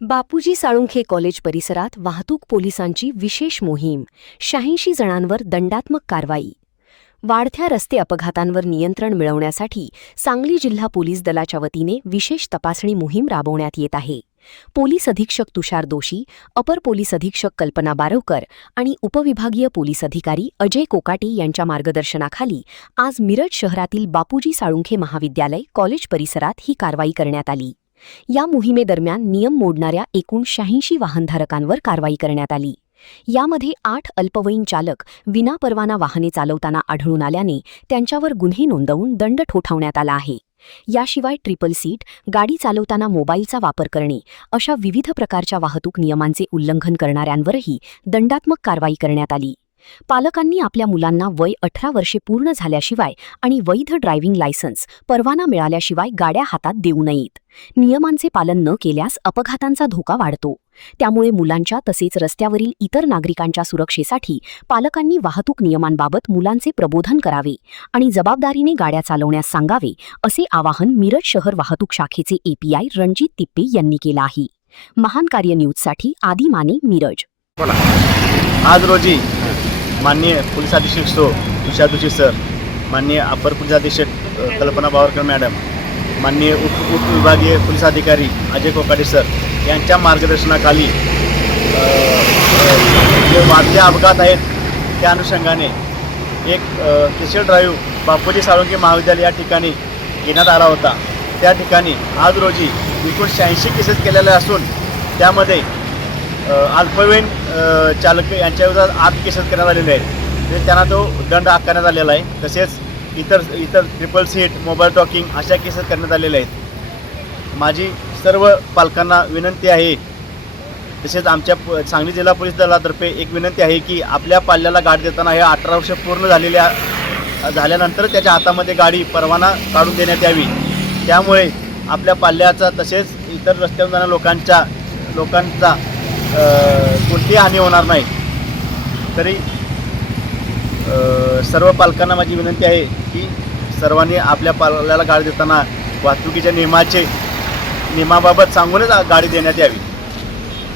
Bapuji Salunkhe college परिसरात वाहतूक पोलिसांची विशेष मोहीम. 86 जणांवर दंडात्मक कारवाई. वाढत्या रस्ते अपघातांवर नियंत्रण मिळवण्यासाठी सांगली जिल्हा पोलीस दलाच्या वतीने विशेष तपासणी मोहीम राबवण्यात येत आहे. पोलीस अधीक्षक तुषार दोशी, अपर पोलीस अधीक्षक कल्पना बारवकर आणि उपविभागीय पोलीस अधिकारी अजय कोकाटे यांच्या मार्गदर्शनाखाली आज मिरज शहरातील बापूजी साळुंखे महाविद्यालय कॉलेज परिसरात ही कारवाई करण्यात आली. या मोहिमेदरम्यान नियम मोडणाऱ्या एकूण 86 वाहनधारकांवर कारवाई करण्यात आली. यामध्ये 8 अल्पवयीन चालक विनापरवाना वाहने चालवताना आढळून आल्याने त्यांच्यावर गुन्हे नोंदवून दंड ठोठावण्यात आला आहे. याशिवाय ट्रिपल सीट, गाडी चालवताना मोबाईलचा वापर करणे अशा विविध प्रकारच्या वाहतूक नियमांचे उल्लंघन करणाऱ्यांवरही दंडात्मक कारवाई करण्यात आली. पालकांनी आपल्या मुलांना वय 18 वर्षे पूर्ण झाल्याशिवाय आणि वैध ड्रायव्हिंग लायसन्स, परवाना मिळाल्याशिवाय गाड्या हातात देऊ नयेत. नियमांचे पालन न केल्यास अपघातांचा धोका वाढतो. त्यामुळे मुलांच्या तसेच रस्त्यावरील इतर नागरिकांच्या सुरक्षेसाठी पालकांनी वाहतूक नियमांबाबत मुलांचे प्रबोधन करावे आणि जबाबदारीने गाड्या चालवण्यास सांगावे, असे आवाहन मिरज शहर वाहतूक शाखेचे एपीआय रणजित तिप्पे यांनी केलं आहे. महान कार्य न्यूजसाठी आदी माने, मिरज. आज रोजी माननीय पोलीस अधीक्षक तुषार दोशी सर, माननीय अपर पोलीस अधीक्षक कल्पना बारवकर मॅडम, माननीय उपविभागीय पोलीस अधिकारी अजय कोकाटे सर यांच्या मार्गदर्शनाखाली जे वाढते अपघात आहेत त्या अनुषंगाने एक स्पेशल ड्राईव्ह बापूजी साळुंखे महाविद्यालय या ठिकाणी घेण्यात आला होता. त्या ठिकाणी आज रोजी एकूण 86 केसेस केलेल्या असून त्यामध्ये अल्पवयीन चालक यांच्या विरोधात 8 केसेस करण्यात आलेले आहेत. म्हणजे त्यांना तो दंड आकारण्यात आलेला आहे. तसेच इतर ट्रिपल सीट, मोबाईल टॉकिंग अशा केसेस करण्यात आलेल्या आहेत. माझी सर्व पालकांना विनंती आहे, तसेच आमच्या सांगली जिल्हा पोलीस दलातर्फे एक विनंती आहे की आपल्या पाल्याला गाडी देताना हे 18 वर्ष पूर्ण झाल्यानंतर त्याच्या हातामध्ये गाडी परवाना काढून देण्यात यावी. त्यामुळे आपल्या पाल्याचा तसेच इतर रस्त्यावर जाणाऱ्या लोकांचा कोणतीही हानी होणार नाही. तरी सर्व पालकांना माझी विनंती आहे की सर्वांनी आपल्या पाल्याला गाडी देताना वाहतुकीच्या नियमाबाबत सांगूनच गाडी देण्यात यावी.